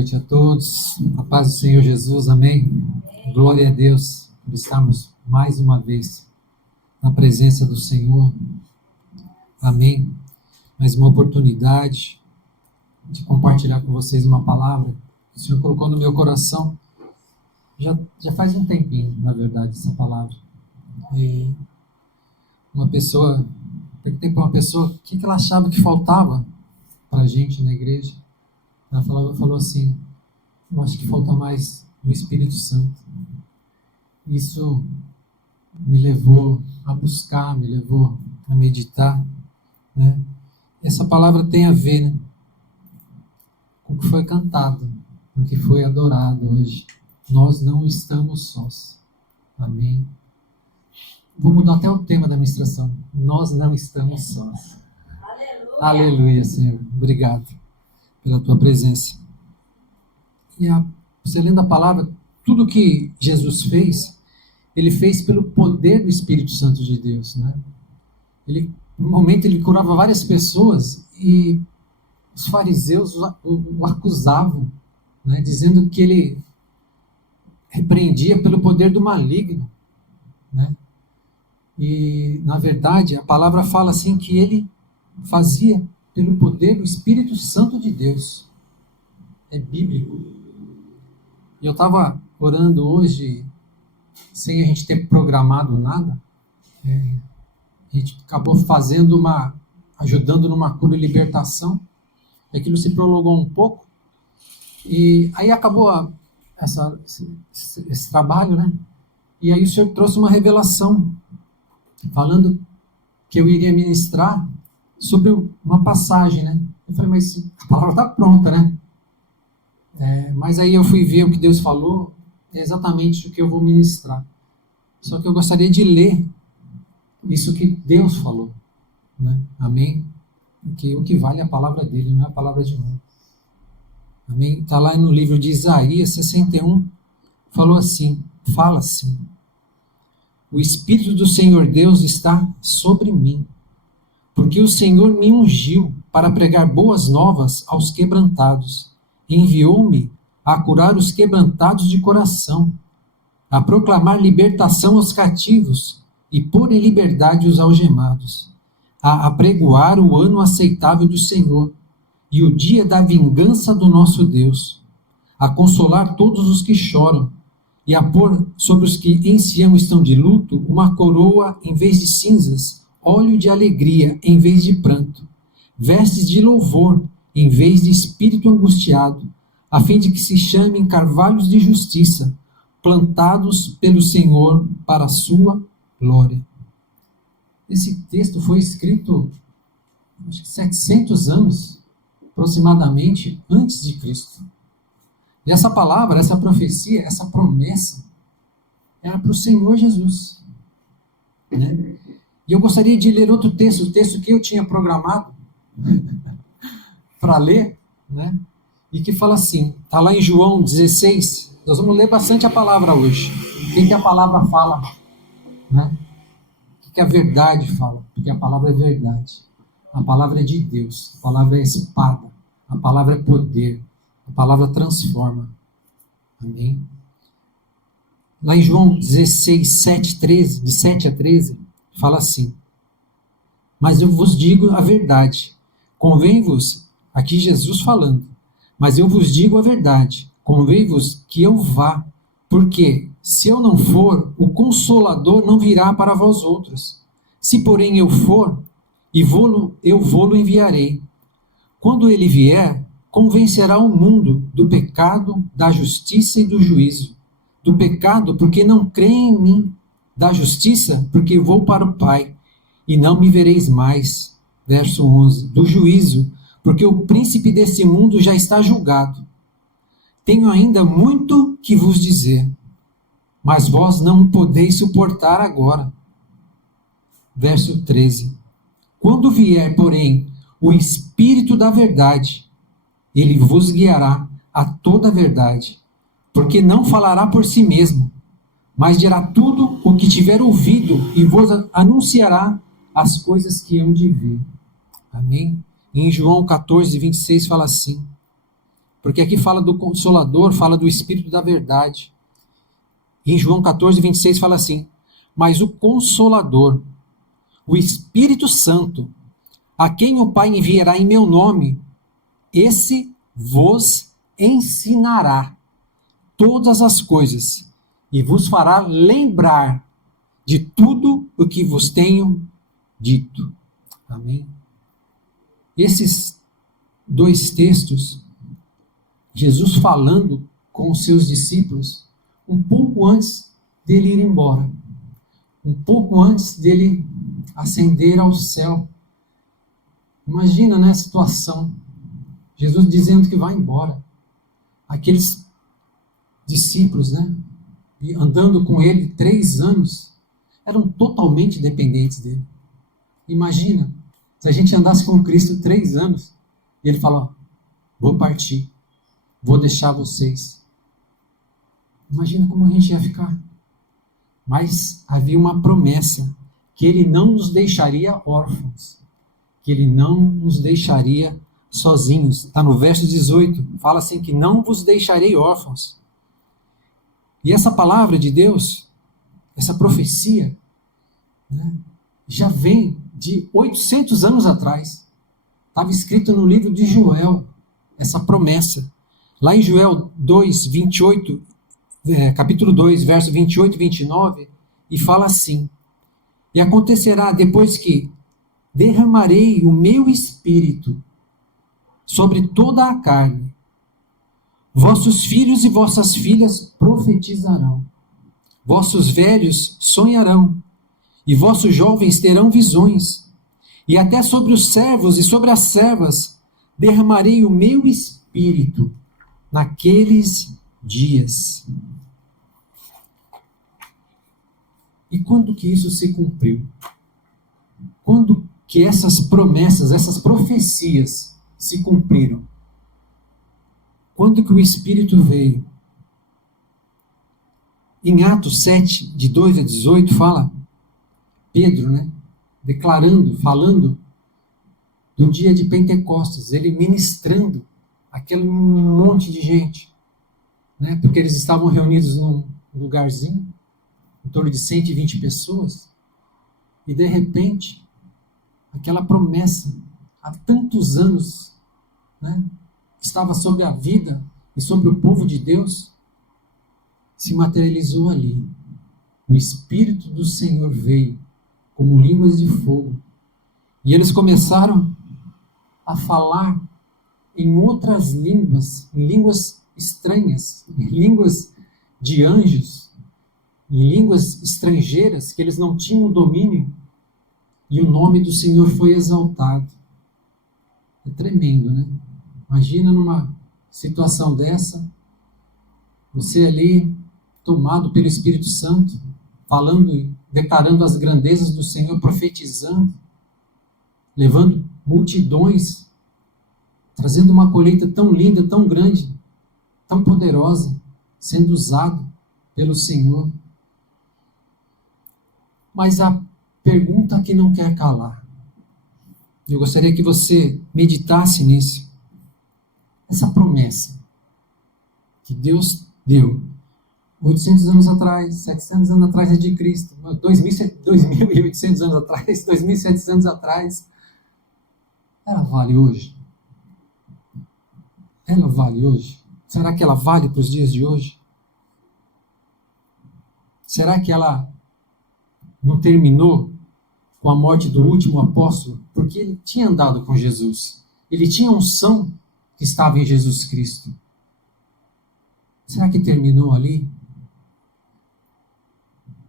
noite a todos. A paz do Senhor Jesus, amém? Glória a Deus por estarmos mais uma vez na presença do Senhor, amém? Mais uma oportunidade de compartilhar com vocês uma palavra que o Senhor colocou no meu coração. Já faz um tempinho, na verdade, essa palavra. E perguntei para uma pessoa o que ela achava que faltava para a gente na igreja. Ela falou assim: eu acho que falta mais do Espírito Santo. Isso me levou a buscar, me levou a meditar, né? Essa palavra tem a ver, né, com o que foi cantado, com o que foi adorado hoje. Nós não estamos sós. Amém? Vou mudar até o tema da ministração. Nós não estamos sós. Aleluia, aleluia, Senhor. Obrigado pela tua presença. E você lendo a palavra, tudo que Jesus fez, ele fez pelo poder do Espírito Santo de Deus, né? No momento ele curava várias pessoas e os fariseus o acusavam, né, dizendo que ele repreendia pelo poder do maligno, né? E na verdade a palavra fala assim que ele fazia pelo poder do Espírito Santo de Deus. É bíblico. E eu estava orando hoje, sem a gente ter programado nada. A gente acabou ajudando numa cura e libertação. E aquilo se prolongou um pouco. E aí acabou esse trabalho, né? E aí o Senhor trouxe uma revelação, falando que eu iria ministrar sobre uma passagem, né? Eu falei, mas a palavra está pronta, né? Mas aí eu fui ver o que Deus falou, é exatamente o que eu vou ministrar. Só que eu gostaria de ler isso que Deus falou, né? Amém? Porque o que vale é a palavra dele, não é a palavra de homem. Amém? Está lá no livro de Isaías 61, fala assim: o Espírito do Senhor Deus está sobre mim, porque o Senhor me ungiu para pregar boas novas aos quebrantados. Enviou-me a curar os quebrantados de coração, a proclamar libertação aos cativos e pôr em liberdade os algemados, a apregoar o ano aceitável do Senhor e o dia da vingança do nosso Deus, a consolar todos os que choram e a pôr sobre os que em Sião estão de luto uma coroa em vez de cinzas, óleo de alegria em vez de pranto, vestes de louvor em vez de espírito angustiado, a fim de que se chamem carvalhos de justiça, plantados pelo Senhor para a sua glória. Esse texto foi escrito, acho que 700 anos, aproximadamente, antes de Cristo. E essa palavra, essa profecia, essa promessa, era para o Senhor Jesus, né? E eu gostaria de ler outro texto, o texto que eu tinha programado para ler, né? E que fala assim, está lá em João 16, nós vamos ler bastante a palavra hoje. O que a palavra fala, né? O que a verdade fala, porque a palavra é verdade. A palavra é de Deus, a palavra é espada, a palavra é poder, a palavra transforma. Amém? Lá em João 16, 7 a 13, fala assim: mas eu vos digo a verdade, convém-vos, aqui Jesus falando, mas eu vos digo a verdade, convém-vos que eu vá, porque se eu não for, o Consolador não virá para vós outros. Se porém eu for, eu vou-lo enviarei. Quando ele vier, convencerá o mundo do pecado, da justiça e do juízo. Do pecado, porque não creem em mim. Da justiça, porque vou para o Pai, e não me vereis mais. Verso 11. Do juízo, porque o príncipe desse mundo já está julgado. Tenho ainda muito que vos dizer, mas vós não podeis suportar agora. Verso 13. Quando vier, porém, o Espírito da verdade, ele vos guiará a toda a verdade, porque não falará por si mesmo, mas dirá tudo o que tiver ouvido e vos anunciará as coisas que hão de vir. Amém? E em João 14, 26 fala assim: Porque aqui fala do Consolador, fala do Espírito da verdade. E em João 14, 26 fala assim: mas o Consolador, o Espírito Santo, a quem o Pai enviará em meu nome, esse vos ensinará todas as coisas e vos fará lembrar de tudo o que vos tenho dito. Amém? Esses dois textos, Jesus falando com os seus discípulos, um pouco antes dele ir embora, um pouco antes dele ascender ao céu. Imagina, né, a situação. Jesus dizendo que vai embora. Aqueles discípulos, né, andando com ele 3 anos, eram totalmente dependentes dele. Imagina, se a gente andasse com Cristo 3 anos, e ele fala: ó, vou partir, vou deixar vocês. Imagina como a gente ia ficar. Mas havia uma promessa, que ele não nos deixaria órfãos, que ele não nos deixaria sozinhos. Está no verso 18, fala assim, que não vos deixarei órfãos. E essa palavra de Deus, essa profecia, né, já vem de 800 anos atrás. Estava escrito no livro de Joel, essa promessa. Lá em Joel 2, 28, capítulo 2, verso 28 e 29, e fala assim: e acontecerá depois que derramarei o meu espírito sobre toda a carne, vossos filhos e vossas filhas profetizarão, vossos velhos sonharão, e vossos jovens terão visões, e até sobre os servos e sobre as servas derramarei o meu espírito naqueles dias. E quando que isso se cumpriu? Quando que essas promessas, essas profecias se cumpriram? Quando que o Espírito veio? Em Atos 7, de 2 a 18, fala Pedro, né, declarando, falando do dia de Pentecostes, ele ministrando aquele monte de gente, né, porque eles estavam reunidos num lugarzinho, em torno de 120 pessoas, e de repente, aquela promessa, há tantos anos, né, estava sobre a vida e sobre o povo de Deus, se materializou ali. O Espírito do Senhor veio como línguas de fogo, e eles começaram a falar em outras línguas, em línguas estranhas, em línguas de anjos, em línguas estrangeiras que eles não tinham domínio, e o nome do Senhor foi exaltado. É tremendo, né? Imagina numa situação dessa, você ali, tomado pelo Espírito Santo, falando e declarando as grandezas do Senhor, profetizando, levando multidões, trazendo uma colheita tão linda, tão grande, tão poderosa, sendo usado pelo Senhor. Mas a pergunta que não quer calar, eu gostaria que você meditasse nisso. Essa promessa que Deus deu 800 anos atrás, 700 anos atrás de Cristo, 2.800 anos atrás, 2.700 anos atrás, ela vale hoje? Ela vale hoje? Será que ela vale para os dias de hoje? Será que ela não terminou com a morte do último apóstolo? Porque ele tinha andado com Jesus. Ele tinha unção que estava em Jesus Cristo. Será que terminou ali?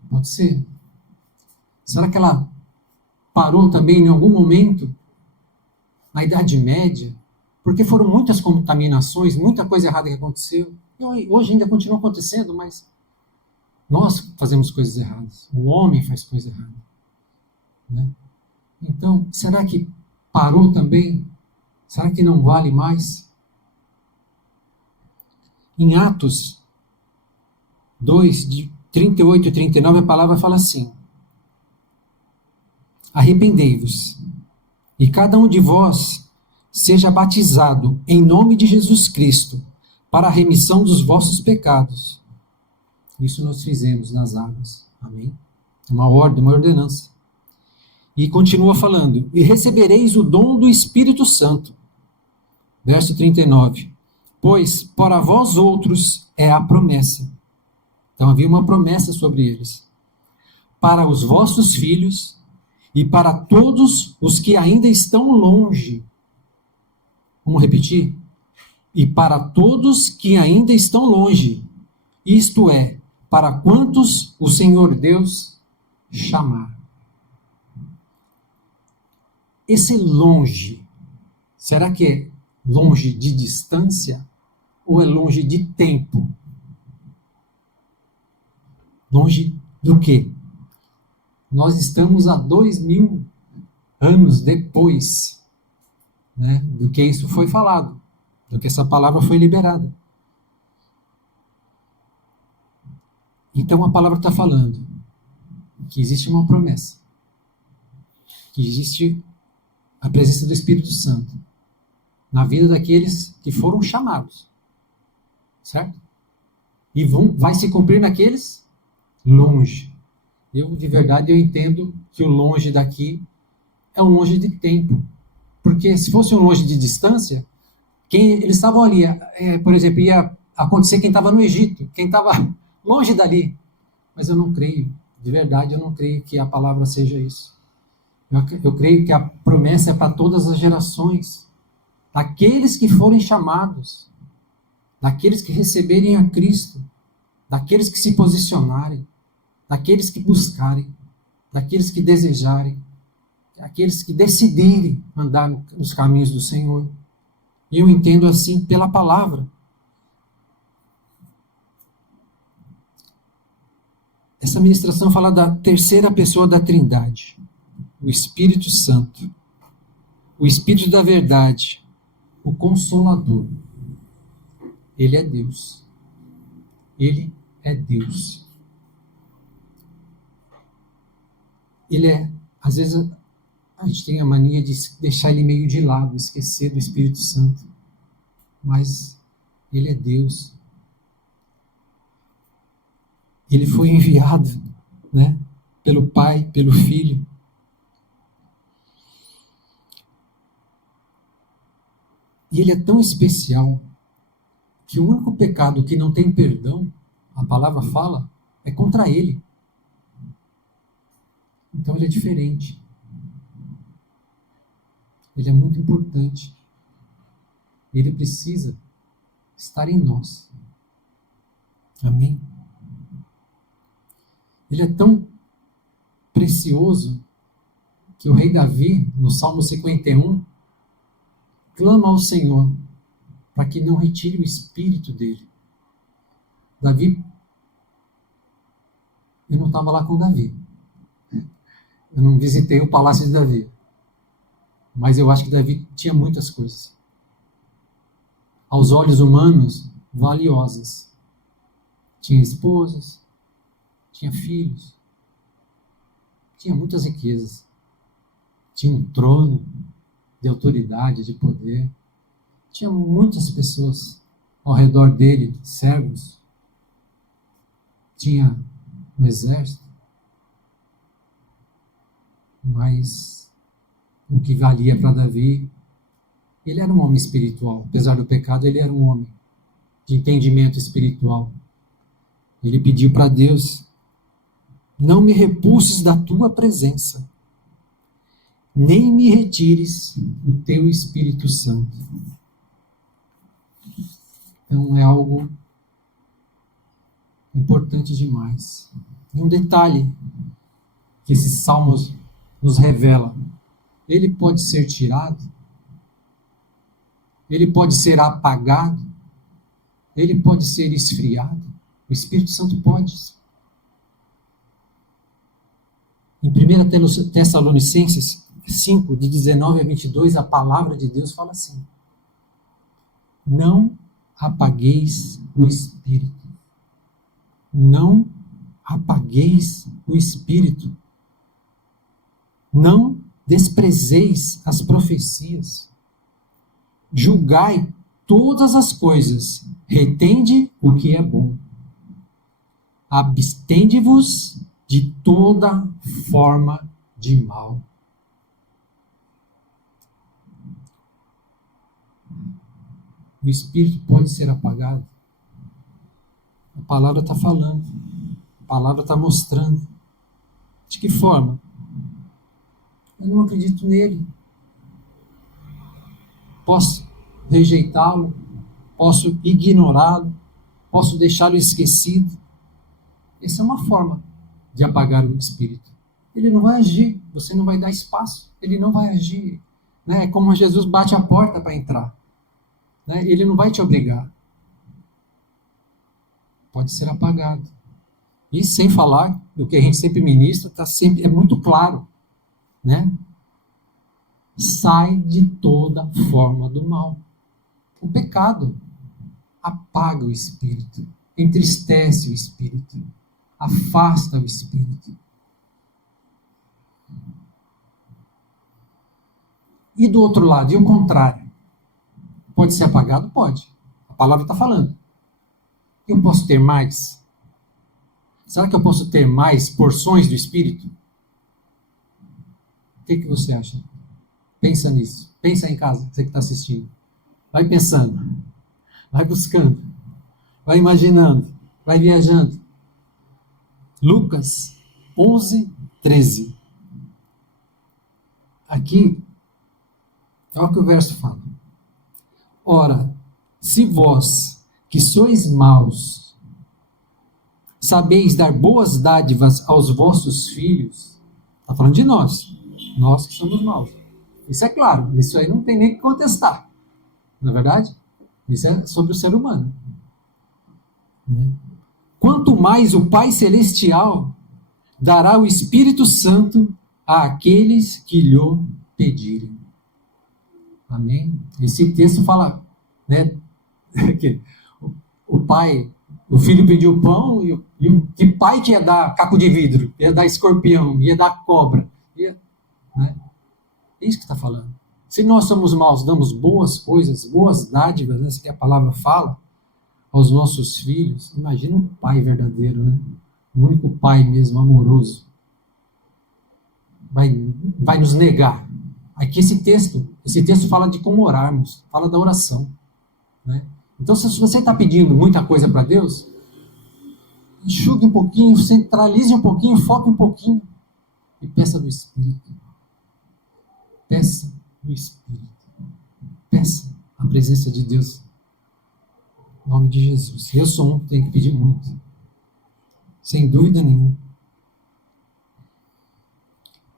Pode ser. Será que ela parou também em algum momento na Idade Média? Porque foram muitas contaminações, muita coisa errada que aconteceu. E hoje ainda continua acontecendo, mas nós fazemos coisas erradas. O homem faz coisa errada, né? Então, será que parou também? Será que não vale mais? Em Atos 2, de 38 e 39, a palavra fala assim: arrependei-vos, e cada um de vós seja batizado em nome de Jesus Cristo, para a remissão dos vossos pecados. Isso nós fizemos nas águas. Amém? Uma ordem, uma ordenança. E continua falando, e recebereis o dom do Espírito Santo. Verso 39. Pois para vós outros é a promessa. Então havia uma promessa sobre eles. Para os vossos filhos e para todos os que ainda estão longe. Vamos repetir? E para todos que ainda estão longe. Isto é, para quantos o Senhor Deus chamar. Esse longe, será que é longe de distância ou é longe de tempo? Longe do quê? Nós estamos a 2000 anos depois, né, do que isso foi falado, do que essa palavra foi liberada. Então a palavra está falando que existe uma promessa, que existe a presença do Espírito Santo na vida daqueles que foram chamados, certo? E vai se cumprir naqueles longe. De verdade, eu entendo que o longe daqui é um longe de tempo. Porque se fosse um longe de distância, eles estavam ali, por exemplo, ia acontecer quem estava no Egito, quem estava longe dali. Mas eu não creio, de verdade, eu não creio que a palavra seja isso. Eu creio que a promessa é para todas as gerações, daqueles que forem chamados, daqueles que receberem a Cristo, daqueles que se posicionarem, daqueles que buscarem, daqueles que desejarem, daqueles que decidirem andar nos caminhos do Senhor. E eu entendo assim pela palavra. Essa ministração fala da terceira pessoa da Trindade, o Espírito Santo, o Espírito da verdade, o Consolador. Ele é Deus. Ele é Deus. Ele é, às vezes, a gente tem a mania de deixar ele meio de lado, esquecer do Espírito Santo. Mas ele é Deus. Ele foi enviado, né, pelo Pai, pelo Filho. E ele é tão especial que o único pecado que não tem perdão, a palavra fala, é contra ele. Então ele é diferente. Ele é muito importante. Ele precisa estar em nós. Amém? Ele é tão precioso que o rei Davi, no Salmo 51, clama ao Senhor para que não retire o espírito dele. Davi, eu não estava lá com Davi. Eu não visitei o palácio de Davi. Mas eu acho que Davi tinha muitas coisas. Aos olhos humanos, valiosas. Tinha esposas, tinha filhos, tinha muitas riquezas. Tinha um trono de autoridade, de poder. Tinha muitas pessoas ao redor dele, servos. Tinha um exército. Mas o que valia para Davi, ele era um homem espiritual. Apesar do pecado, ele era um homem de entendimento espiritual. Ele pediu para Deus: não me repulses da tua presença, nem me retires o teu Espírito Santo. Então é algo importante demais. E um detalhe que esses salmos nos revela: ele pode ser tirado, ele pode ser apagado, ele pode ser esfriado. O Espírito Santo pode. Em 1 Tessalonicenses 5, de 19 a 22, a palavra de Deus fala assim: não apagueis o Espírito. Não apagueis o Espírito. Não desprezeis as profecias. julgai todas as coisas, retende o que é bom. Abstende-vos de toda forma de mal. O espírito pode ser apagado? A palavra está falando. A palavra está mostrando. De que forma? Eu não acredito nele. Posso rejeitá-lo, posso ignorá-lo, posso deixá-lo esquecido. Essa é uma forma de apagar o espírito. Ele não vai agir, você não vai dar espaço, ele não vai agir. É como Jesus bate a porta para entrar. Ele não vai te obrigar. Pode ser apagado. E sem falar do que a gente sempre ministra, é muito claro. Sai de toda forma do mal. O pecado apaga o espírito, entristece o espírito, afasta o espírito. E do outro lado, e o contrário? Pode ser apagado? Pode. A palavra está falando. Eu posso ter mais? Será que eu posso ter mais porções do espírito? O que você acha? Pensa nisso. Pensa em casa, você que está assistindo. Vai pensando. Vai buscando. Vai imaginando. Vai viajando. Lucas 11, 13. Aqui, olha o que o verso fala. Ora, se vós, que sois maus, sabeis dar boas dádivas aos vossos filhos, está falando de nós que somos maus. Isso é claro, isso aí não tem nem que contestar. Não é verdade? Isso é sobre o ser humano. Quanto mais o Pai Celestial dará o Espírito Santo àqueles que lhe pedirem. Amém? Esse texto fala, que o filho pediu pão e que pai que ia dar caco de vidro, ia dar escorpião, ia dar cobra. É isso que está falando. Se nós somos maus, damos boas coisas, boas dádivas, que a palavra fala, aos nossos filhos, imagina um pai verdadeiro, o único pai mesmo, amoroso, vai nos negar. Aqui esse texto fala de como orarmos, fala da oração. Então, se você está pedindo muita coisa para Deus, enxugue um pouquinho, centralize um pouquinho, foque um pouquinho e peça do Espírito. Peça do Espírito. Peça a presença de Deus. Em nome de Jesus. Eu sou um que tenho que pedir muito. Sem dúvida nenhuma.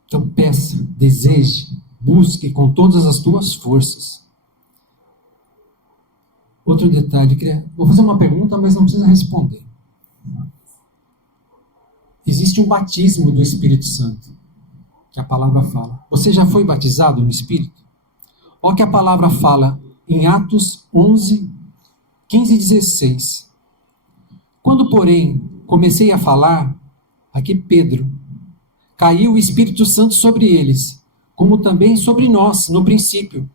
Então peça, deseje, busque com todas as tuas forças. Outro detalhe, vou fazer uma pergunta, mas não precisa responder. Existe um batismo do Espírito Santo, que a palavra fala. Você já foi batizado no Espírito? Olha o que a palavra fala em Atos 11, 15 e 16. Quando, porém, comecei a falar, aqui Pedro, caiu o Espírito Santo sobre eles, como também sobre nós, no princípio.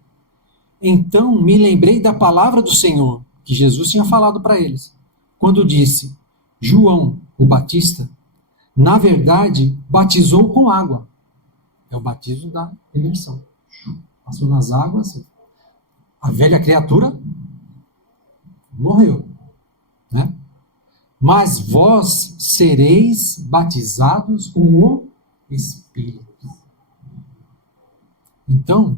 Então me lembrei da palavra do Senhor, que Jesus tinha falado para eles, quando disse, João, o Batista, na verdade, batizou com água. É o batismo da imersão. Passou nas águas, a velha criatura morreu. Mas vós sereis batizados com o Espírito. Então,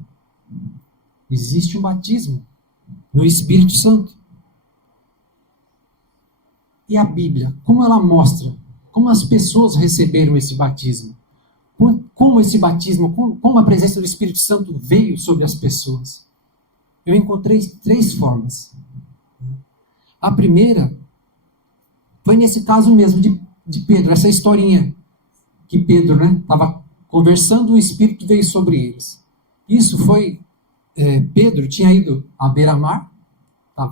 existe um batismo no Espírito Santo. E a Bíblia, como ela mostra, como as pessoas receberam esse batismo? Como esse batismo, como a presença do Espírito Santo veio sobre as pessoas? Eu encontrei 3 formas. A primeira foi nesse caso mesmo de Pedro, essa historinha que Pedro estava conversando, o Espírito veio sobre eles. Isso foi, Pedro tinha ido à beira-mar,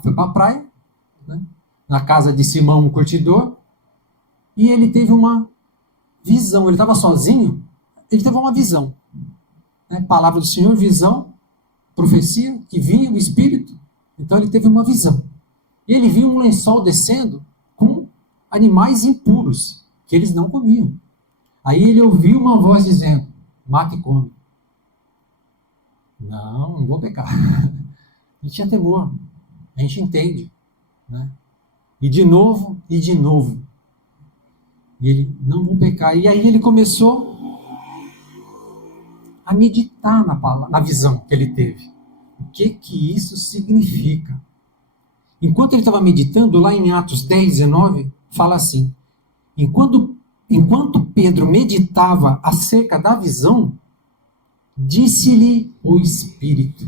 foi para a praia, na casa de Simão, um curtidor, e ele teve uma visão, ele estava sozinho, ele teve uma visão. Palavra do Senhor, visão, profecia que vinha o Espírito. Então ele teve uma visão. E ele viu um lençol descendo com animais impuros, que eles não comiam. Aí ele ouviu uma voz dizendo: mata e come. Não vou pecar. Ele tinha temor. A gente entende, né? E de novo, e de novo. E ele, não vou pecar. E aí ele começou a meditar na visão que ele teve. O que isso significa? Enquanto ele estava meditando, lá em Atos 10, 19, fala assim: enquanto Pedro meditava acerca da visão, disse-lhe o Espírito.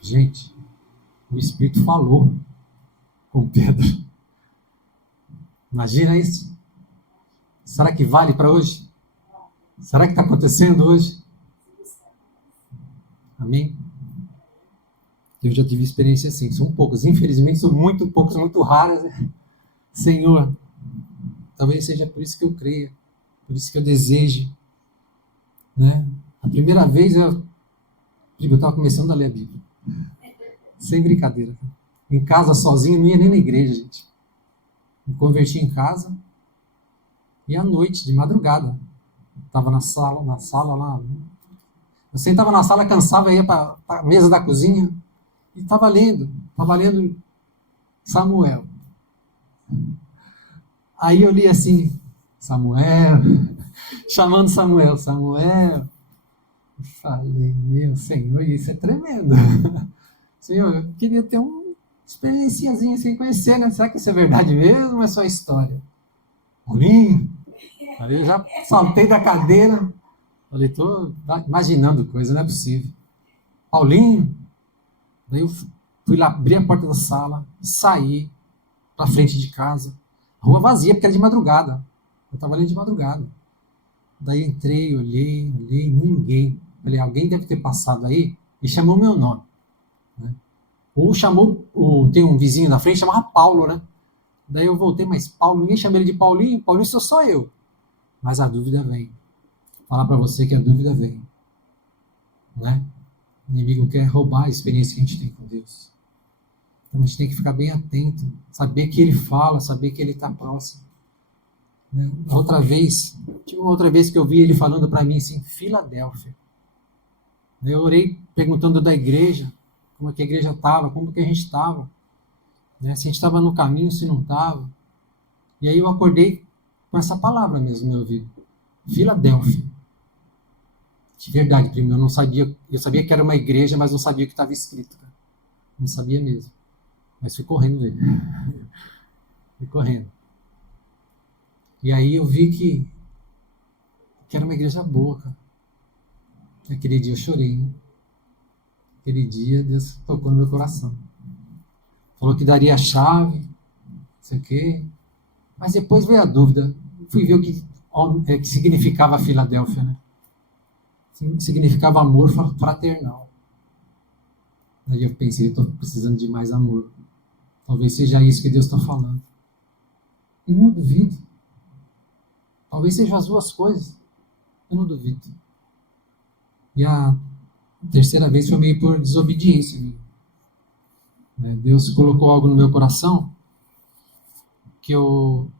Gente, o Espírito falou com Pedro. Imagina isso. Será que vale para hoje? Será que está acontecendo hoje? Amém? Eu já tive experiência assim. São poucas. Infelizmente, são muito poucas, muito raras. Senhor, talvez seja por isso que eu creia. Por isso que eu desejo. Né? A primeira vez eu estava começando a ler a Bíblia. Sem brincadeira. Em casa, sozinho, não ia nem na igreja, gente. Me converti em casa. E à noite, de madrugada. Estava na sala lá. Eu sentava na sala, cansava, ia para a mesa da cozinha. E estava lendo Samuel. Aí eu li assim, Samuel, chamando Samuel. Falei, meu Senhor, isso é tremendo. Senhor, eu queria ter uma experienciazinha sem conhecer, né? Será que isso é verdade mesmo ou é só história? Paulinho, aí eu já saltei da cadeira. Falei, estou imaginando coisa, não é possível. Paulinho, daí eu fui lá, abri a porta da sala, saí para frente de casa. Rua vazia, porque era de madrugada. Eu estava ali de madrugada. Daí entrei, olhei, ninguém. Falei, alguém deve ter passado aí e chamou meu nome. Né? Ou chamou, tem um vizinho na frente, chamava Paulo, né? Daí eu voltei, mas Paulo, ninguém chama ele de Paulinho, Paulinho sou só eu. Mas a dúvida vem. Falar para você que a dúvida vem. Né? O inimigo quer roubar a experiência que a gente tem com Deus. Então a gente tem que ficar bem atento, saber que ele fala, saber que ele está próximo. Né? Tive uma outra vez que eu vi ele falando para mim assim, Filadélfia. Eu orei perguntando da igreja, como é que a igreja estava, como que a gente estava. Né? Se a gente estava no caminho, se não estava. E aí eu acordei com essa palavra mesmo no meu ouvido. Filadélfia. De verdade, primeiro, eu sabia que era uma igreja, mas não sabia o que estava escrito. Cara. Não sabia mesmo. Mas fui correndo dele. Fui correndo. E aí eu vi que era uma igreja boa, cara. Aquele dia eu chorei. Hein? Aquele dia Deus tocou no meu coração. Falou que daria a chave, não sei o quê. Mas depois veio a dúvida. Fui ver o que significava a Filadélfia, né? Significava amor fraternal. Aí eu pensei, eu estou precisando de mais amor. Talvez seja isso que Deus está falando. E não duvido. Talvez sejam as duas coisas. Eu não duvido. E a terceira vez foi meio por desobediência. Deus colocou algo no meu coração que eu...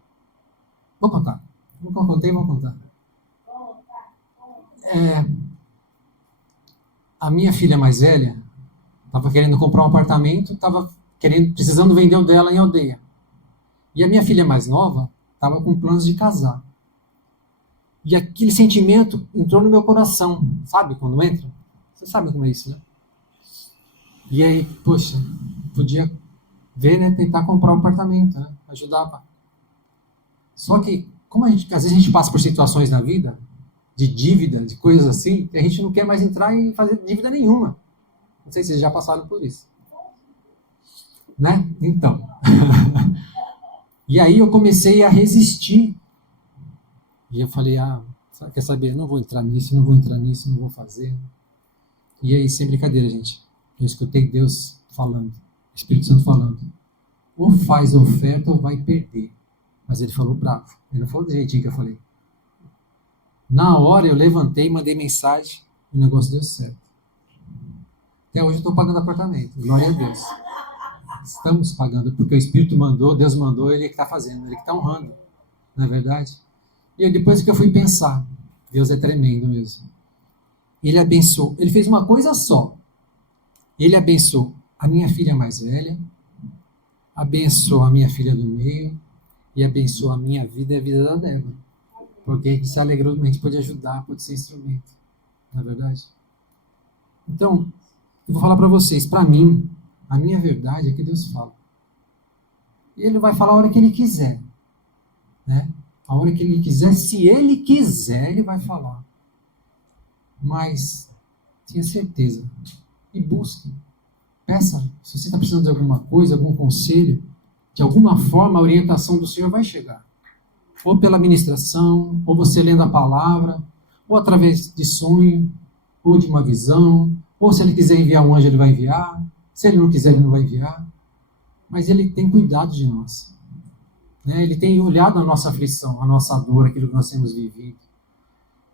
Vou contar. Nunca contei, vou contar. A minha filha mais velha estava querendo comprar um apartamento, estava precisando vender o dela em aldeia. E a minha filha mais nova estava com planos de casar. E aquele sentimento entrou no meu coração. Sabe quando entra? Você sabe como é isso, né? E aí, poxa, podia ver, né? Tentar comprar um apartamento, né? Ajudava. Só que, às vezes a gente passa por situações na vida, de dívida, de coisas assim, que a gente não quer mais entrar e fazer dívida nenhuma. Não sei se vocês já passaram por isso. Né? Então. E aí eu comecei a resistir. E eu falei, quer saber? Eu não vou entrar nisso, não vou fazer. E aí, sem brincadeira, gente. Eu escutei Deus falando, o Espírito Santo falando. Ou faz oferta ou vai perder. Mas ele falou bravo. Ele não falou do jeitinho que eu falei. Na hora eu levantei, mandei mensagem, e o negócio deu certo. Até hoje eu estou pagando apartamento. Glória a Deus. Estamos pagando, porque o Espírito mandou, Deus mandou, Ele que está fazendo, Ele que está honrando. Não é verdade? E depois que eu fui pensar, Deus é tremendo mesmo. Ele abençoou. Ele fez uma coisa só. Ele abençoou a minha filha mais velha, abençoou a minha filha do meio e abençoou a minha vida e a vida da Débora. Porque a gente se alegrou, a gente pode ajudar, pode ser instrumento. Não é verdade? Então, eu vou falar para vocês, para mim, a minha verdade é que Deus fala. Ele vai falar a hora que Ele quiser. Né? A hora que Ele quiser, se Ele quiser, Ele vai falar. Mas, tenha certeza. E busque. Peça, se você está precisando de alguma coisa, algum conselho, de alguma forma a orientação do Senhor vai chegar. Ou pela ministração, ou você lendo a palavra, ou através de sonho, ou de uma visão, ou se Ele quiser enviar um anjo, Ele vai enviar. Se Ele não quiser, Ele não vai enviar. Mas Ele tem cuidado de nós. Né? Ele tem olhado a nossa aflição, a nossa dor, aquilo que nós temos vivido.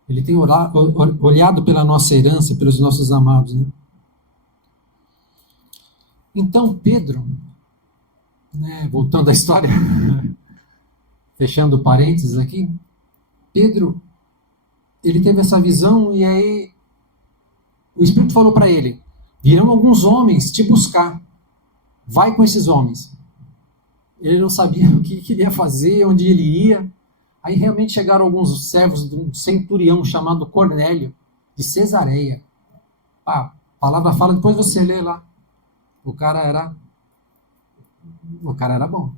Ele tem olhado pela nossa herança, pelos nossos amados. Né? Então, Pedro, né, voltando à história, fechando parênteses aqui, Pedro, ele teve essa visão e aí o Espírito falou para ele, virão alguns homens te buscar, vai com esses homens. Ele não sabia o que queria fazer, onde ele ia. Aí realmente chegaram alguns servos de um centurião chamado Cornélio, de Cesareia. A palavra fala, depois você lê lá. O cara era bom.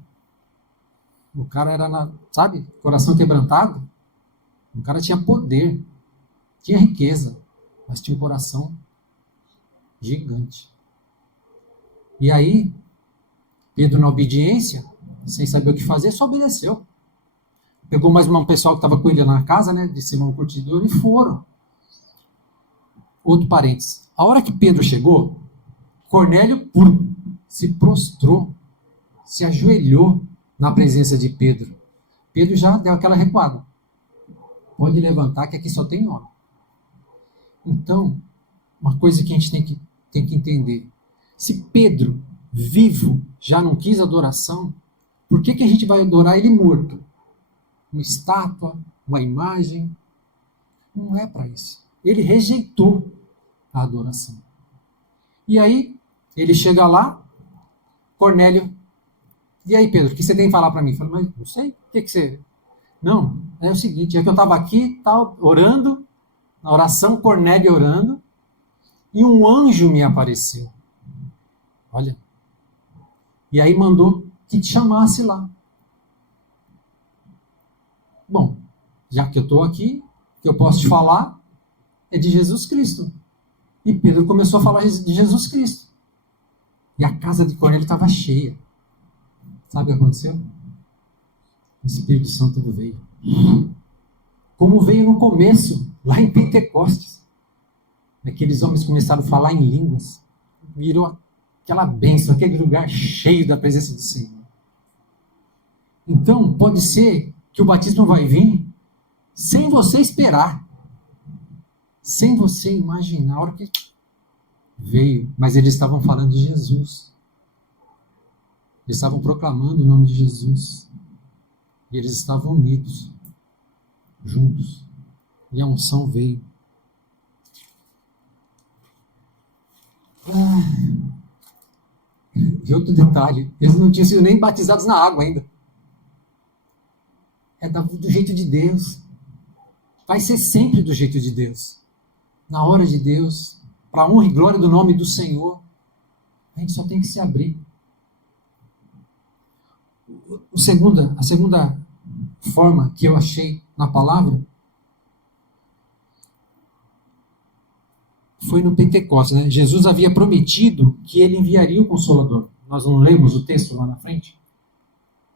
O cara era, sabe, coração quebrantado. O cara tinha poder, tinha riqueza, mas tinha um coração gigante. E aí, Pedro, na obediência, sem saber o que fazer, só obedeceu. Pegou mais um pessoal que estava com ele na casa, né, de Simão Curtidor, e foram. Outro parênteses. A hora que Pedro chegou, Cornélio se prostrou, se ajoelhou na presença de Pedro. Pedro já deu aquela recuada. Pode levantar, que aqui só tem homem. Então, uma coisa que a gente tem que entender. Se Pedro, vivo, já não quis adoração, por que a gente vai adorar ele morto? Uma estátua, uma imagem? Não é para isso. Ele rejeitou a adoração. E aí, ele chega lá, Cornélio, e aí, Pedro, o que você tem que falar para mim? Eu falei, mas não sei, o que você... Não, é o seguinte, é que eu estava aqui, tal, orando, na oração, Cornélio orando, e um anjo me apareceu. Olha. E aí mandou que te chamasse lá. Bom, já que eu estou aqui, o que eu posso te falar é de Jesus Cristo. E Pedro começou a falar de Jesus Cristo. E a casa de Cornélio estava cheia. Sabe o que aconteceu? O Espírito Santo veio. Como veio no começo, lá em Pentecostes. Aqueles homens começaram a falar em línguas. Virou aquela bênção, aquele lugar cheio da presença do Senhor. Então, pode ser que o batismo vai vir sem você esperar. Sem você imaginar a hora que veio. Mas eles estavam falando de Jesus. Eles estavam proclamando o nome de Jesus. E eles estavam unidos, juntos. E a unção veio. E outro detalhe, eles não tinham sido nem batizados na água ainda. É do jeito de Deus. Vai ser sempre do jeito de Deus. Na hora de Deus, para a honra e glória do nome do Senhor. A gente só tem que se abrir. A segunda forma que eu achei na palavra foi no Pentecostes. Né? Jesus havia prometido que ele enviaria o Consolador. Nós não lemos o texto lá na frente?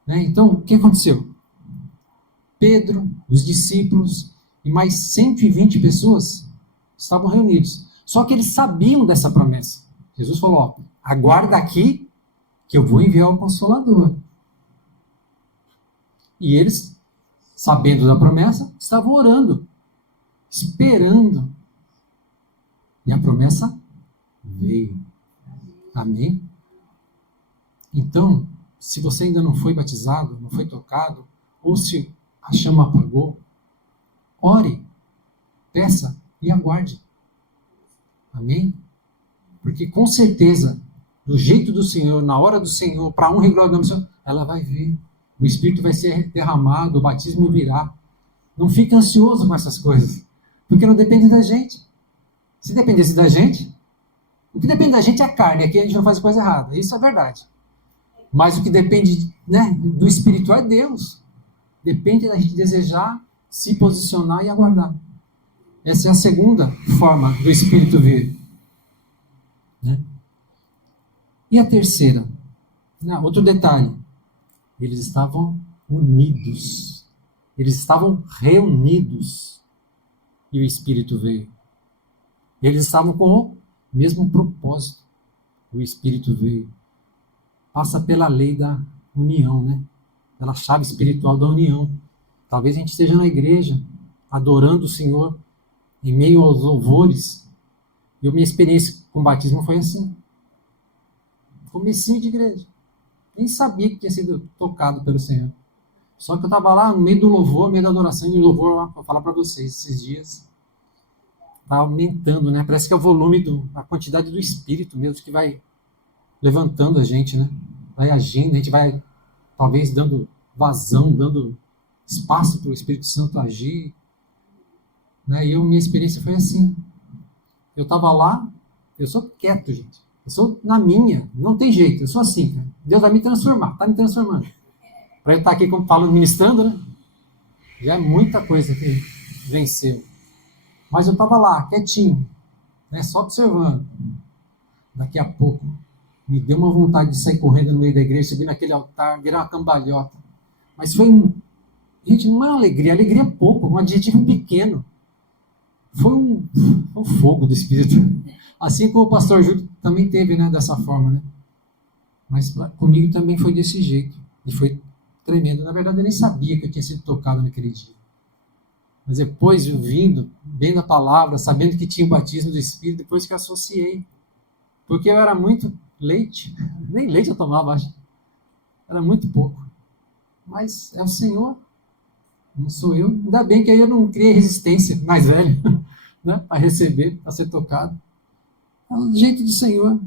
Né? Então, o que aconteceu? Pedro, os discípulos e mais 120 pessoas estavam reunidos. Só que eles sabiam dessa promessa. Jesus falou, ó, aguarda aqui que eu vou enviar o Consolador. E eles, sabendo da promessa, estavam orando, esperando. E a promessa veio. Amém? Então, se você ainda não foi batizado, não foi tocado, ou se a chama apagou, ore, peça e aguarde. Amém? Porque com certeza, do jeito do Senhor, na hora do Senhor, para honra e glória do Senhor, ela vai vir. O Espírito vai ser derramado, o batismo virá. Não fique ansioso com essas coisas, porque não depende da gente. Se dependesse da gente, o que depende da gente é a carne, aqui a gente não faz coisa errada, isso é verdade. Mas o que depende, né, do Espírito é Deus. Depende da gente desejar, se posicionar e aguardar. Essa é a segunda forma do Espírito vir. Né? E a terceira? Outro detalhe. Eles estavam unidos. Eles estavam reunidos. E o Espírito veio. Eles estavam com o mesmo propósito. O Espírito veio. Passa pela lei da união, né? Pela chave espiritual da união. Talvez a gente esteja na igreja, adorando o Senhor, em meio aos louvores. E a minha experiência com o batismo foi assim. Comecinho de igreja. Nem sabia que tinha sido tocado pelo Senhor. Só que eu estava lá no meio do louvor, no meio da adoração, e o louvor, vou falar para vocês, esses dias, está aumentando, né? Parece que é o volume, a quantidade do Espírito mesmo que vai levantando a gente, né? Vai agindo, a gente vai, talvez, dando vazão, dando espaço para o Espírito Santo agir. Né? E minha experiência foi assim. Eu estava lá, eu sou quieto, gente. Eu sou na minha, não tem jeito, eu sou assim, cara. Deus vai me transformar, está me transformando. Para ele estar aqui, como falo, ministrando, né? Já é muita coisa que venceu. Mas eu estava lá, quietinho, né? Só observando. Daqui a pouco, me deu uma vontade de sair correndo no meio da igreja, subir naquele altar, virar uma cambalhota. Mas foi gente, não é uma alegria é pouco, um adjetivo pequeno. Foi um fogo do Espírito. Assim como o pastor Júlio também teve, né, dessa forma, né? Mas comigo também foi desse jeito. E foi tremendo. Na verdade, eu nem sabia que eu tinha sido tocado naquele dia. Mas depois, vendo a palavra, sabendo que tinha o batismo do Espírito, depois que eu associei. Porque eu era muito leite. Nem leite eu tomava, acho. Era muito pouco. Mas é o Senhor. Não sou eu. Ainda bem que aí eu não criei resistência, mais velho, né, para receber, para ser tocado. É o jeito do Senhor.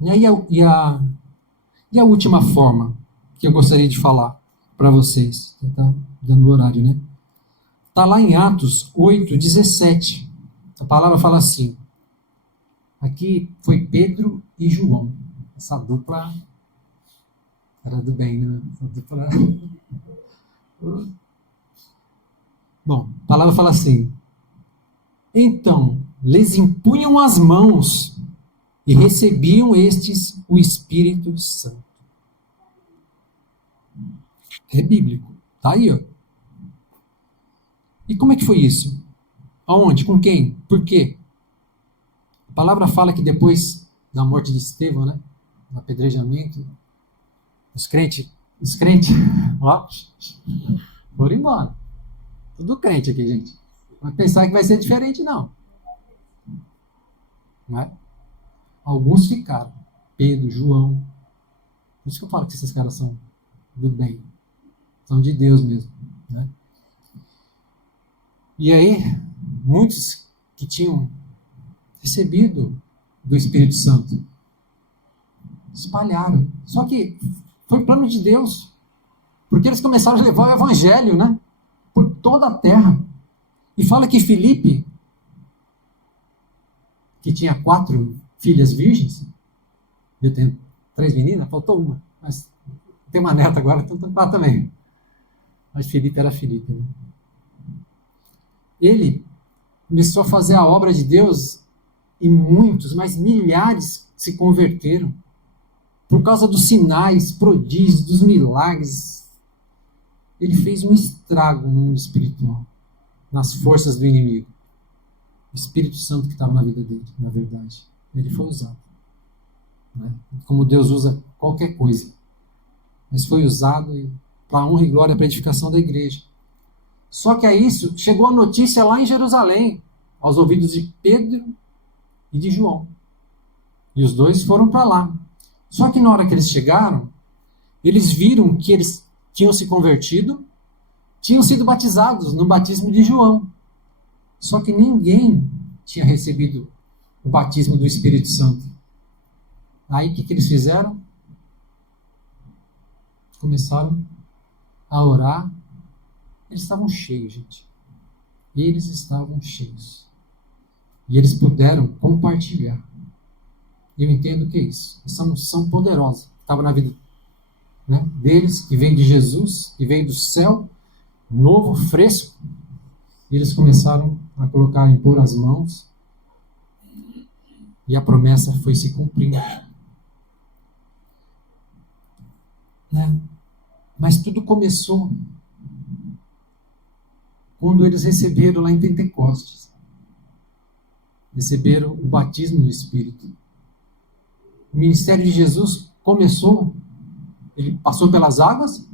E a última forma que eu gostaria de falar para vocês. Tá dando o horário, né? Está lá em Atos 8:17. A palavra fala assim. Aqui foi Pedro e João. Essa dupla era do bem, né? Essa dupla... Bom, a palavra fala assim. Então, lhes impunham as mãos e recebiam estes o Espírito Santo. É bíblico. Tá aí, ó. E como é que foi isso? Aonde? Com quem? Por quê? A palavra fala que depois da morte de Estevão, né? Do apedrejamento, os crentes, ó, foram embora. Tudo crente aqui, gente. Vai pensar que vai ser diferente, não. Não é? Alguns ficaram. Pedro, João. Por isso que eu falo que esses caras são do bem. São de Deus mesmo. Né? E aí, muitos que tinham recebido do Espírito Santo espalharam. Só que foi plano de Deus. Porque eles começaram a levar o evangelho, né? Por toda a terra. E fala que Filipe, que tinha 4 filhas virgens, eu tenho 3 meninas, faltou uma, mas tem uma neta agora, então 4 também. Mas Filipe era Filipe, né? Ele começou a fazer a obra de Deus e muitos, mas milhares se converteram por causa dos sinais, prodígios, dos milagres. Ele fez um estrago no mundo espiritual, nas forças do inimigo. O Espírito Santo que estava na vida dele, na verdade. Ele foi usado. Né? Como Deus usa qualquer coisa. Mas foi usado para a honra e glória, para a edificação da igreja. Só que a isso chegou a notícia lá em Jerusalém, aos ouvidos de Pedro e de João. E os dois foram para lá. Só que na hora que eles chegaram, eles viram que eles tinham se convertido, tinham sido batizados no batismo de João. Só que ninguém tinha recebido o batismo do Espírito Santo. Aí o que eles fizeram? Começaram a orar. Eles estavam cheios, gente. Eles estavam cheios. E eles puderam compartilhar. E eu entendo que é isso. Essa unção poderosa que estava na vida, né, deles, que veio de Jesus, que veio do céu, novo, fresco. E eles começaram a colocar, impor as mãos. E a promessa foi se cumprindo. Né? Mas tudo começou quando eles receberam lá em Pentecostes. Receberam o batismo do Espírito. O ministério de Jesus começou, ele passou pelas águas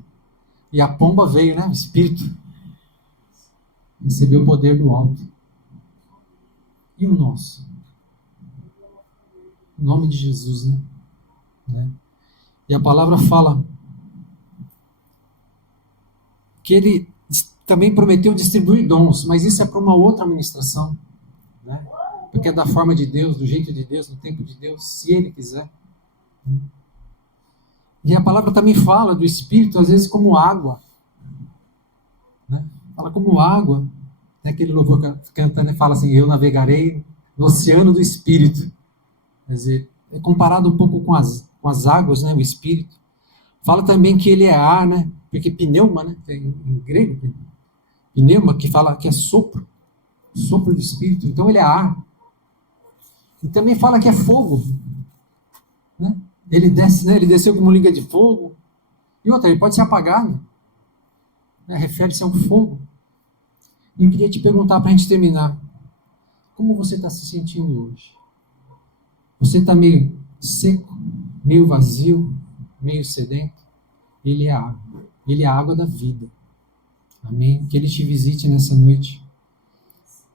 e a pomba veio, né? O Espírito. Recebeu o poder do alto. E o nosso? Em nome de Jesus, né? E a palavra fala que ele também prometeu distribuir dons, mas isso é para uma outra ministração, né? Porque é da forma de Deus, do jeito de Deus, no tempo de Deus, se Ele quiser. E a palavra também fala do Espírito, às vezes, como água. Né? Fala como água. Né? Aquele louvor que canta, né? Fala assim, eu navegarei no oceano do Espírito. Quer dizer, é comparado um pouco com as águas, né? O Espírito. Fala também que ele é ar, né? Porque pneuma, né? Em grego, pneuma, que fala que é sopro. Sopro do Espírito. Então ele é ar. E também fala que é fogo. Né? Ele desce, né? Ele desceu como liga de fogo. E outra, ele pode ser apagado. Né? Refere-se a um fogo. E eu queria te perguntar para a gente terminar. Como você está se sentindo hoje? Você está meio seco, meio vazio, meio sedento? Ele é a água. Ele é a água da vida. Amém? Que Ele te visite nessa noite.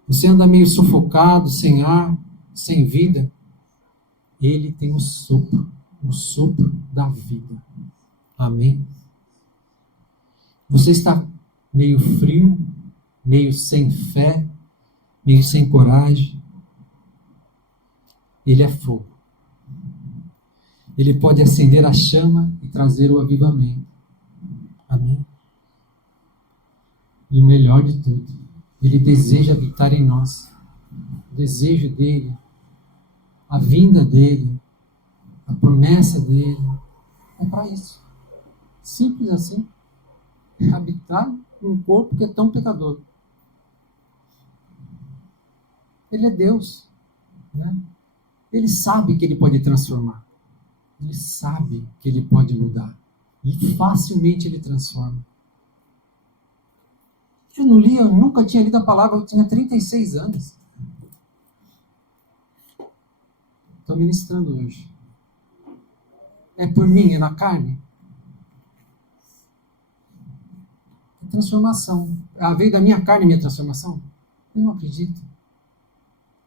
Você anda meio sufocado, sem ar, sem vida? Ele tem o sopro da vida. Amém? Você está meio frio, meio sem fé, meio sem coragem? Ele é fogo. Ele pode acender a chama e trazer o avivamento. Amém? E o melhor de tudo, Ele deseja habitar em nós. O desejo dele, a vinda dele, a promessa dele, é para isso. Simples assim. Habitar num corpo que é tão pecador. Ele é Deus. Né? Ele sabe que ele pode transformar. Ele sabe que ele pode mudar. E facilmente ele transforma. Eu não li, eu nunca tinha lido a palavra, eu tinha 36 anos. Estou ministrando hoje. É por mim, é na carne? É transformação. Veio da minha carne minha transformação? Eu não acredito.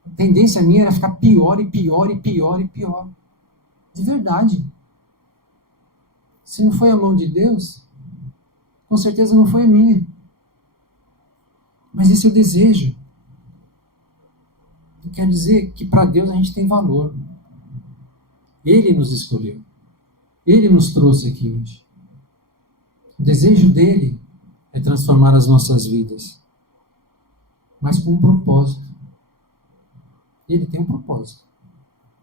A tendência minha era ficar pior e pior e pior e pior. De verdade. Se não foi a mão de Deus, com certeza não foi a minha. Mas esse é o desejo. Quer dizer que para Deus a gente tem valor. Ele nos escolheu. Ele nos trouxe aqui hoje. O desejo dele é transformar as nossas vidas. Mas com um propósito. Ele tem um propósito.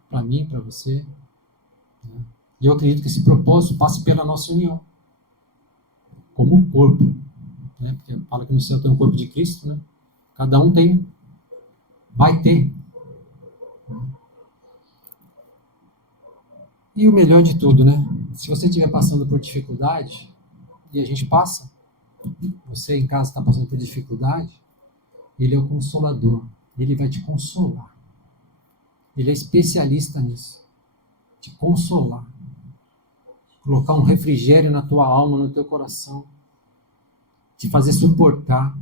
Para mim, para você. Né? E eu acredito que esse propósito passe pela nossa união. Como um corpo. Né? Porque fala que no céu tem um corpo de Cristo. Né? Cada um tem. Vai ter. E o melhor de tudo, né? Se você estiver passando por dificuldade, e a gente passa, você em casa está passando por dificuldade, Ele é o Consolador. Ele vai te consolar. Ele é especialista nisso. Te consolar. Colocar um refrigério na tua alma, no teu coração. Te fazer suportar.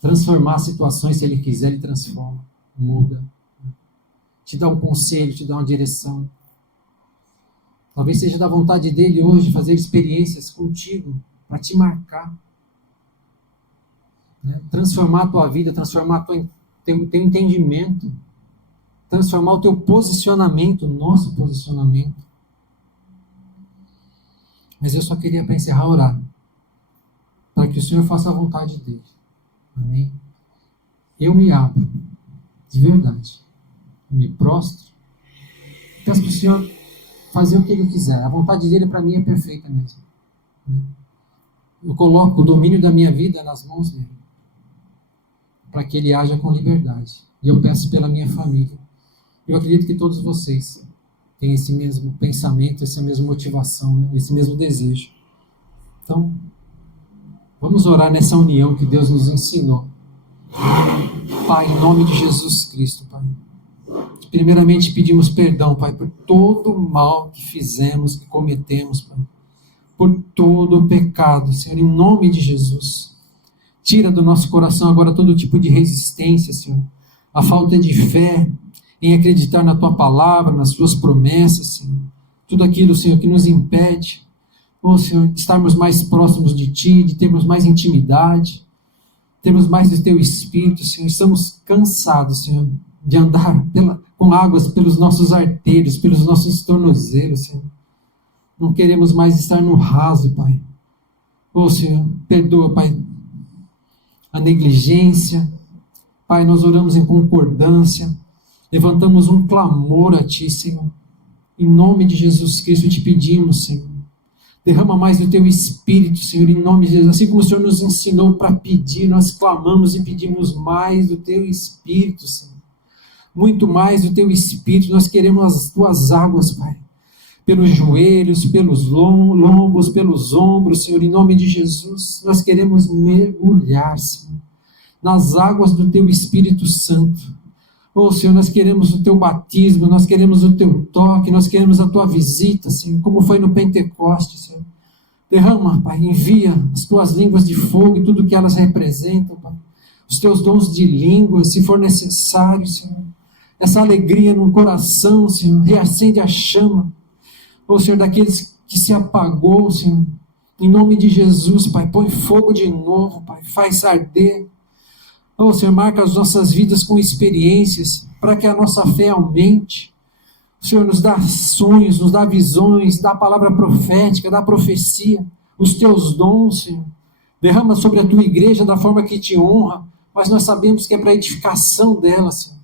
Transformar situações, se Ele quiser, Ele transforma. Muda. te dar um conselho, te dar uma direção. Talvez seja da vontade dele hoje fazer experiências contigo, para te marcar. Né? Transformar a tua vida, transformar teu entendimento, transformar o teu posicionamento, o nosso posicionamento. Mas eu só queria, para encerrar, orar, para que o Senhor faça a vontade dele. Amém? Eu me abro, de verdade. Eu me prostro. Peço para o Senhor fazer o que Ele quiser. A vontade dele para mim é perfeita mesmo. Eu coloco o domínio da minha vida nas mãos dele, para que ele haja com liberdade. E eu peço pela minha família. Eu acredito que todos vocês têm esse mesmo pensamento, essa mesma motivação, né? Esse mesmo desejo. Então, vamos orar nessa união que Deus nos ensinou. Pai, em nome de Jesus Cristo, Pai. Primeiramente pedimos perdão, Pai, por todo o mal que fizemos, que cometemos, Pai. Por todo o pecado, Senhor, em nome de Jesus. Tira do nosso coração agora todo tipo de resistência, Senhor. A falta de fé em acreditar na Tua palavra, nas Tuas promessas, Senhor. Tudo aquilo, Senhor, que nos impede, Senhor, de estarmos mais próximos de Ti, de termos mais intimidade, termos mais do Teu Espírito, Senhor. Estamos cansados, Senhor, de andar com águas pelos nossos artérios, pelos nossos tornozelos, Senhor. Não queremos mais estar no raso, Pai. Senhor, perdoa, Pai, a negligência. Pai, nós oramos em concordância. Levantamos um clamor a Ti, Senhor. Em nome de Jesus Cristo te pedimos, Senhor. Derrama mais do Teu Espírito, Senhor, em nome de Jesus. Assim como o Senhor nos ensinou para pedir, nós clamamos e pedimos mais do Teu Espírito, Senhor. Muito mais do Teu Espírito. Nós queremos as Tuas águas, Pai. Pelos joelhos, pelos lombos, pelos ombros, Senhor, em nome de Jesus. Nós queremos mergulhar, Senhor, nas águas do Teu Espírito Santo. Senhor, nós queremos o Teu batismo, nós queremos o Teu toque, nós queremos a Tua visita, Senhor, como foi no Pentecostes, Senhor. Derrama, Pai, envia as Tuas línguas de fogo e tudo que elas representam, Pai. Os Teus dons de língua, se for necessário, Senhor. Essa alegria no coração, Senhor, reacende a chama. Senhor, daqueles que se apagou, Senhor, em nome de Jesus, Pai, põe fogo de novo, Pai, faz arder. Senhor, marca as nossas vidas com experiências, para que a nossa fé aumente. Senhor, nos dá sonhos, nos dá visões, dá a palavra profética, dá a profecia, os Teus dons, Senhor. Derrama sobre a Tua igreja da forma que te honra, mas nós sabemos que é para a edificação dela, Senhor.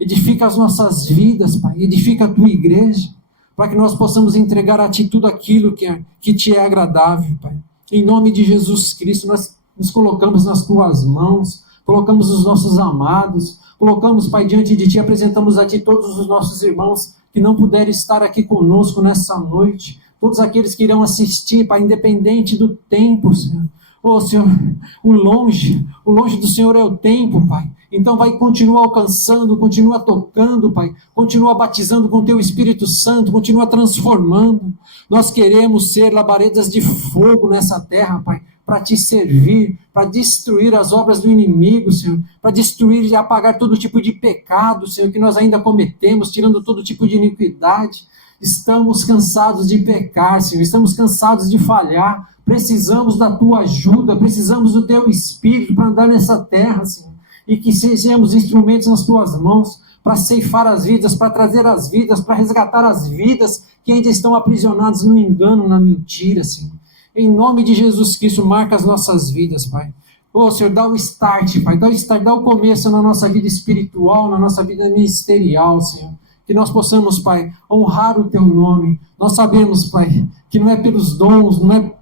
Edifica as nossas vidas, Pai, edifica a Tua igreja, para que nós possamos entregar a Ti tudo aquilo que Te é agradável, Pai. Em nome de Jesus Cristo, nós nos colocamos nas Tuas mãos, colocamos os nossos amados, colocamos, Pai, diante de Ti, apresentamos a Ti todos os nossos irmãos que não puderem estar aqui conosco nessa noite, todos aqueles que irão assistir, Pai, independente do tempo, Senhor. Senhor, o longe do Senhor é o tempo, Pai. Então vai continuar alcançando, continua tocando, Pai. Continua batizando com Teu Espírito Santo, continua transformando. Nós queremos ser labaredas de fogo nessa terra, Pai, para Te servir, para destruir as obras do inimigo, Senhor, para destruir e apagar todo tipo de pecado, Senhor, que nós ainda cometemos, tirando todo tipo de iniquidade. Estamos cansados de pecar, Senhor, estamos cansados de falhar, precisamos da Tua ajuda, precisamos do Teu Espírito para andar nessa terra, Senhor, e que sejamos instrumentos nas Tuas mãos, para ceifar as vidas, para trazer as vidas, para resgatar as vidas que ainda estão aprisionadas no engano, na mentira, Senhor. Em nome de Jesus Cristo, marca as nossas vidas, Pai. Senhor, dá o start, Pai, dá o começo na nossa vida espiritual, na nossa vida ministerial, Senhor. Que nós possamos, Pai, honrar o Teu nome. Nós sabemos, Pai, que não é pelos dons, não é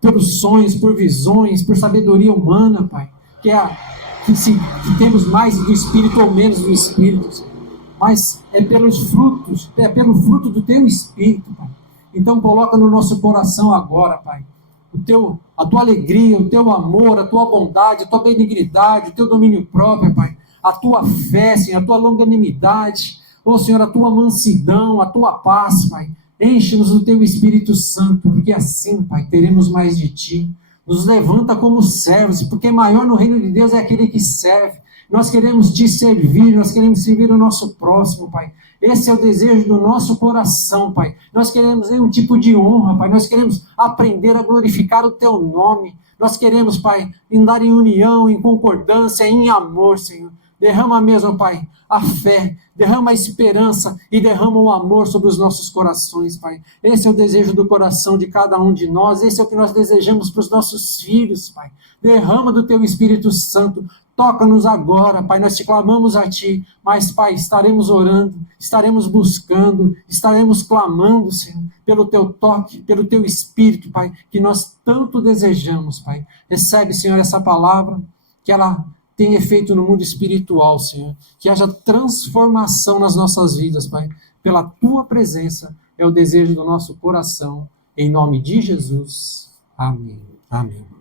pelos sonhos, por visões, por sabedoria humana, Pai, que temos mais do Espírito ou menos do Espírito, Senhor. Mas é pelos frutos, é pelo fruto do Teu Espírito, Pai. Então coloca no nosso coração agora, Pai, a Tua alegria, o Teu amor, a Tua bondade, a Tua benignidade, o Teu domínio próprio, Pai, a Tua fé, Senhor, a Tua longanimidade, Senhor, a Tua mansidão, a Tua paz, Pai. Enche-nos do Teu Espírito Santo, porque assim, Pai, teremos mais de Ti. Nos levanta como servos, porque maior no reino de Deus é aquele que serve. Nós queremos te servir, nós queremos servir o nosso próximo, Pai. Esse é o desejo do nosso coração, Pai. Nós queremos nenhum tipo de honra, Pai. Nós queremos aprender a glorificar o Teu nome. Nós queremos, Pai, andar em união, em concordância, em amor, Senhor. Derrama mesmo, Pai, a fé, derrama a esperança e derrama o amor sobre os nossos corações, Pai. Esse é o desejo do coração de cada um de nós, esse é o que nós desejamos para os nossos filhos, Pai. Derrama do Teu Espírito Santo, toca-nos agora, Pai, nós te clamamos a Ti, mas, Pai, estaremos orando, estaremos buscando, estaremos clamando, Senhor, pelo Teu toque, pelo Teu Espírito, Pai, que nós tanto desejamos, Pai. Recebe, Senhor, essa palavra, que ela tem efeito no mundo espiritual, Senhor. Que haja transformação nas nossas vidas, Pai. Pela Tua presença, é o desejo do nosso coração. Em nome de Jesus. Amém. Amém.